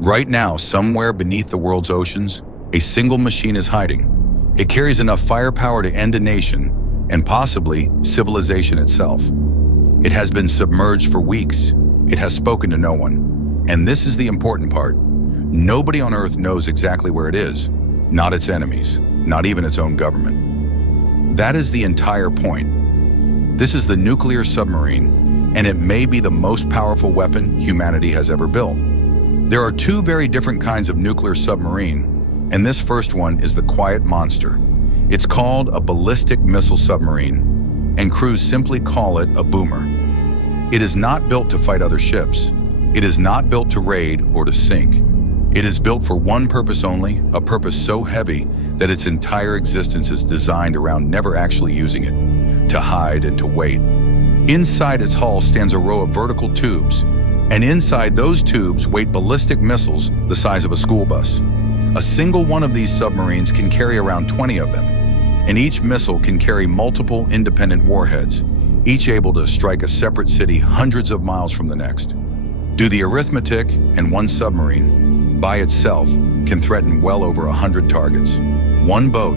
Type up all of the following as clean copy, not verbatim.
Right now, somewhere beneath the world's oceans, a single machine is hiding. It carries enough firepower to end a nation, and possibly civilization itself. It has been submerged for weeks. It has spoken to no one. And this is the important part. Nobody on Earth knows exactly where it is. Not its enemies, not even its own government. That is the entire point. This is the nuclear submarine, and it may be the most powerful weapon humanity has ever built. There are two very different kinds of nuclear submarine, and this first one is the quiet monster. It's called a ballistic missile submarine, and crews simply call it a boomer. It is not built to fight other ships. It is not built to raid or to sink. It is built for one purpose only, a purpose so heavy that its entire existence is designed around never actually using it, to hide and to wait. Inside its hull stands a row of vertical tubes, and inside those tubes wait ballistic missiles the size of a school bus. A single one of these submarines can carry around 20 of them, and each missile can carry multiple independent warheads, each able to strike a separate city hundreds of miles from the next. Do the arithmetic, and one submarine, by itself, can threaten well over 100 targets. One boat,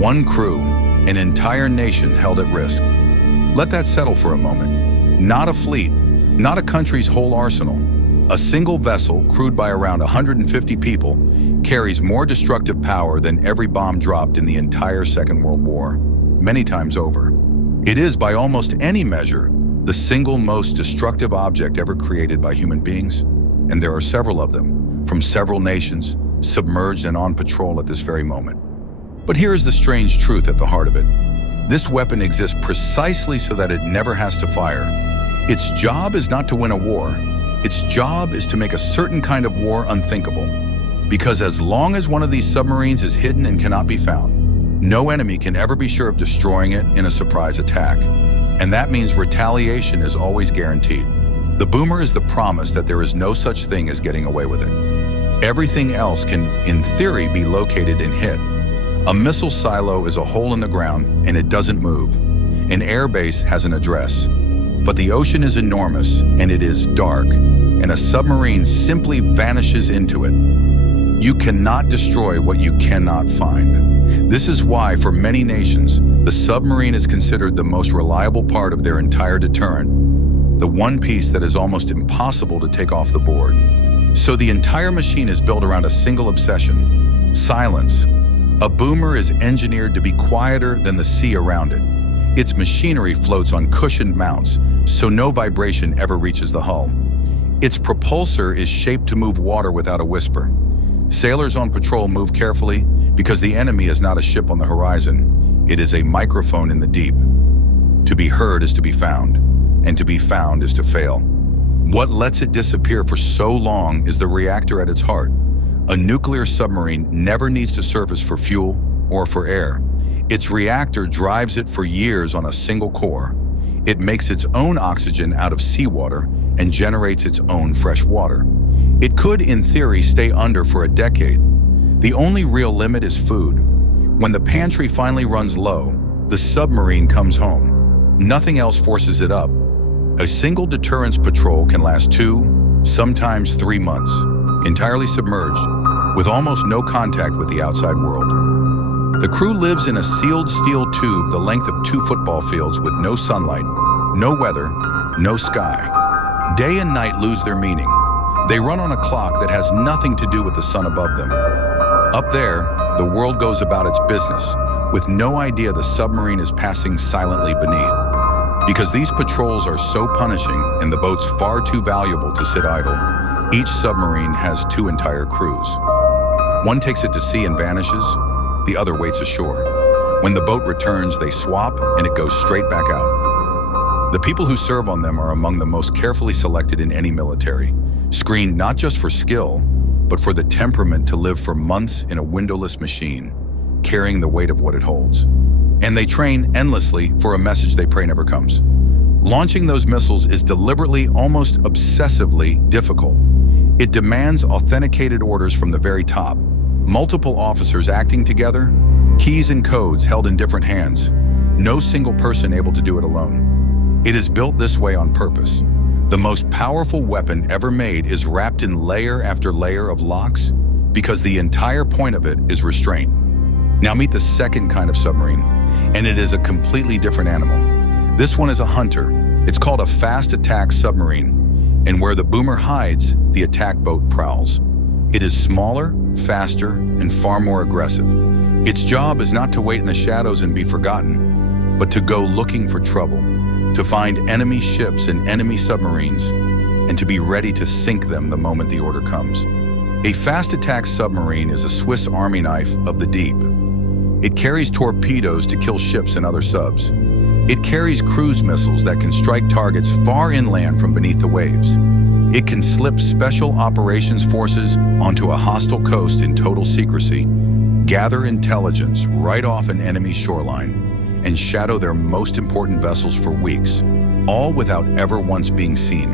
one crew, an entire nation held at risk. Let that settle for a moment. Not a fleet, not a country's whole arsenal. A single vessel, crewed by around 150 people, carries more destructive power than every bomb dropped in the entire Second World War, many times over. It is, by almost any measure, the single most destructive object ever created by human beings, and there are several of them, from several nations, submerged and on patrol at this very moment. But here is the strange truth at the heart of it. This weapon exists precisely so that it never has to fire. Its job is not to win a war. Its job is to make a certain kind of war unthinkable. Because as long as one of these submarines is hidden and cannot be found, no enemy can ever be sure of destroying it in a surprise attack. And that means retaliation is always guaranteed. The boomer is the promise that there is no such thing as getting away with it. Everything else can, in theory, be located and hit. A missile silo is a hole in the ground, and it doesn't move. An airbase has an address. But the ocean is enormous, and it is dark, and a submarine simply vanishes into it. You cannot destroy what you cannot find. This is why, for many nations, the submarine is considered the most reliable part of their entire deterrent, the one piece that is almost impossible to take off the board. So the entire machine is built around a single obsession: silence. A boomer is engineered to be quieter than the sea around it. Its machinery floats on cushioned mounts, so no vibration ever reaches the hull. Its propulsor is shaped to move water without a whisper. Sailors on patrol move carefully because the enemy is not a ship on the horizon. It is a microphone in the deep. To be heard is to be found, and to be found is to fail. What lets it disappear for so long is the reactor at its heart. A nuclear submarine never needs to surface for fuel or for air. Its reactor drives it for years on a single core. It makes its own oxygen out of seawater and generates its own fresh water. It could, in theory, stay under for a decade. The only real limit is food. When the pantry finally runs low, the submarine comes home. Nothing else forces it up. A single deterrence patrol can last 2, sometimes 3 months, entirely submerged, with almost no contact with the outside world. The crew lives in a sealed steel tube the length of 2 football fields with no sunlight, no weather, no sky. Day and night lose their meaning. They run on a clock that has nothing to do with the sun above them. Up there, the world goes about its business, with no idea the submarine is passing silently beneath. Because these patrols are so punishing and the boats far too valuable to sit idle, each submarine has 2 entire crews. One takes it to sea and vanishes, the other waits ashore. When the boat returns, they swap and it goes straight back out. The people who serve on them are among the most carefully selected in any military, screened not just for skill, but for the temperament to live for months in a windowless machine, carrying the weight of what it holds. And they train endlessly for a message they pray never comes. Launching those missiles is deliberately, almost obsessively difficult. It demands authenticated orders from the very top, multiple officers acting together, keys and codes held in different hands, no single person able to do it alone. It is built this way on purpose. The most powerful weapon ever made is wrapped in layer after layer of locks because the entire point of it is restraint. Now meet the second kind of submarine, and it is a completely different animal. This one is a hunter. It's called a fast attack submarine, and where the boomer hides, the attack boat prowls. It is smaller, faster, and far more aggressive. Its job is not to wait in the shadows and be forgotten, but to go looking for trouble, to find enemy ships and enemy submarines, and to be ready to sink them the moment the order comes. A fast attack submarine is a Swiss Army knife of the deep. It carries torpedoes to kill ships and other subs. It carries cruise missiles that can strike targets far inland from beneath the waves. It can slip special operations forces onto a hostile coast in total secrecy, gather intelligence right off an enemy shoreline, and shadow their most important vessels for weeks, all without ever once being seen.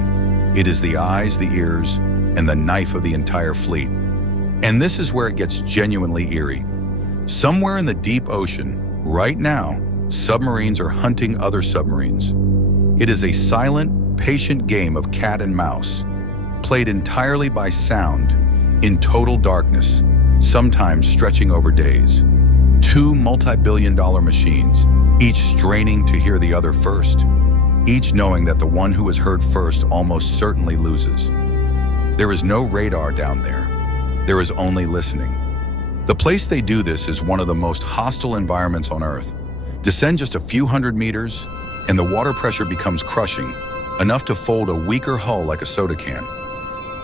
It is the eyes, the ears, and the knife of the entire fleet. And this is where it gets genuinely eerie. Somewhere in the deep ocean, right now, submarines are hunting other submarines. It is a silent, patient game of cat and mouse, played entirely by sound, in total darkness, sometimes stretching over days. Two multi-billion-dollar machines, each straining to hear the other first, each knowing that the one who is heard first almost certainly loses. There is no radar down there. There is only listening. The place they do this is one of the most hostile environments on Earth. Descend just a few hundred meters, and the water pressure becomes crushing, enough to fold a weaker hull like a soda can.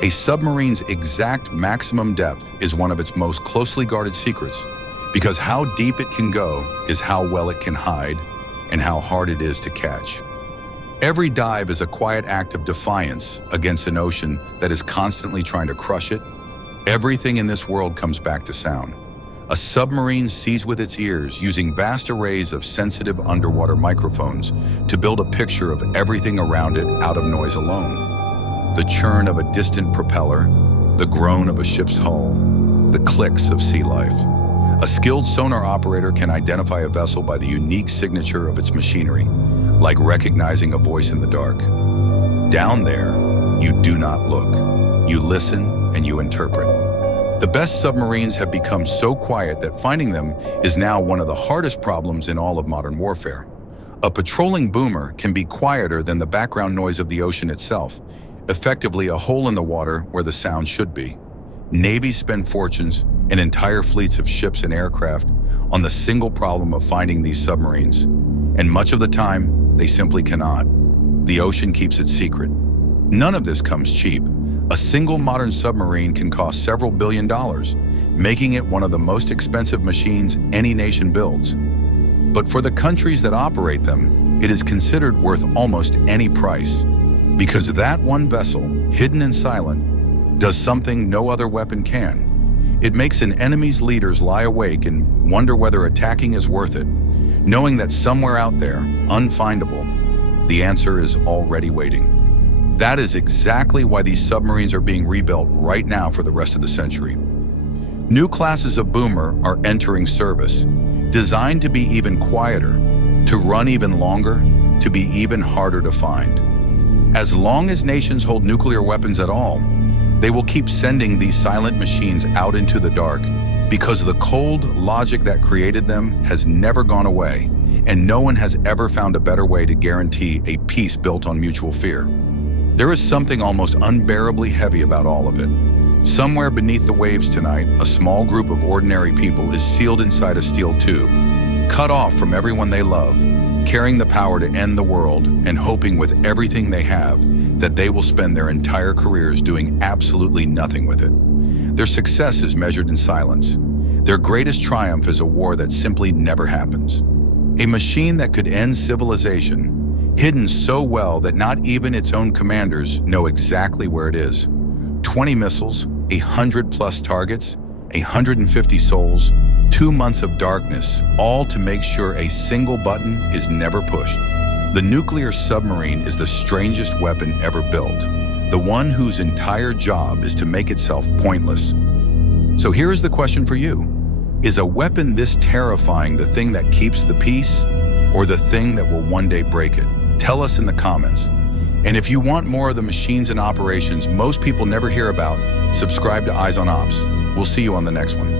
A submarine's exact maximum depth is one of its most closely guarded secrets, because how deep it can go is how well it can hide and how hard it is to catch. Every dive is a quiet act of defiance against an ocean that is constantly trying to crush it. Everything in this world comes back to sound. A submarine sees with its ears, using vast arrays of sensitive underwater microphones to build a picture of everything around it out of noise alone. The churn of a distant propeller, the groan of a ship's hull, the clicks of sea life. A skilled sonar operator can identify a vessel by the unique signature of its machinery, like recognizing a voice in the dark. Down there, you do not look. You listen and you interpret. The best submarines have become so quiet that finding them is now one of the hardest problems in all of modern warfare. A patrolling boomer can be quieter than the background noise of the ocean itself, effectively a hole in the water where the sound should be. Navies spend fortunes and entire fleets of ships and aircraft on the single problem of finding these submarines, and much of the time, they simply cannot. The ocean keeps it secret. None of this comes cheap. A single modern submarine can cost several $billion, making it one of the most expensive machines any nation builds. But for the countries that operate them, it is considered worth almost any price, because that one vessel, hidden and silent, does something no other weapon can. It makes an enemy's leaders lie awake and wonder whether attacking is worth it, knowing that somewhere out there, unfindable, the answer is already waiting. That is exactly why these submarines are being rebuilt right now for the rest of the century. New classes of boomer are entering service, designed to be even quieter, to run even longer, to be even harder to find. As long as nations hold nuclear weapons at all, they will keep sending these silent machines out into the dark, because the cold logic that created them has never gone away, and no one has ever found a better way to guarantee a peace built on mutual fear. There is something almost unbearably heavy about all of it. Somewhere beneath the waves tonight, a small group of ordinary people is sealed inside a steel tube, cut off from everyone they love, carrying the power to end the world and hoping with everything they have that they will spend their entire careers doing absolutely nothing with it. Their success is measured in silence. Their greatest triumph is a war that simply never happens. A machine that could end civilization, hidden so well that not even its own commanders know exactly where it is. 20 missiles, 100+ targets, 150 souls, 2 months of darkness, all to make sure a single button is never pushed. The nuclear submarine is the strangest weapon ever built, the one whose entire job is to make itself pointless. So here is the question for you. Is a weapon this terrifying the thing that keeps the peace, or the thing that will one day break it? Tell us in the comments. And if you want more of the machines and operations most people never hear about, subscribe to Eyes on Ops. We'll see you on the next one.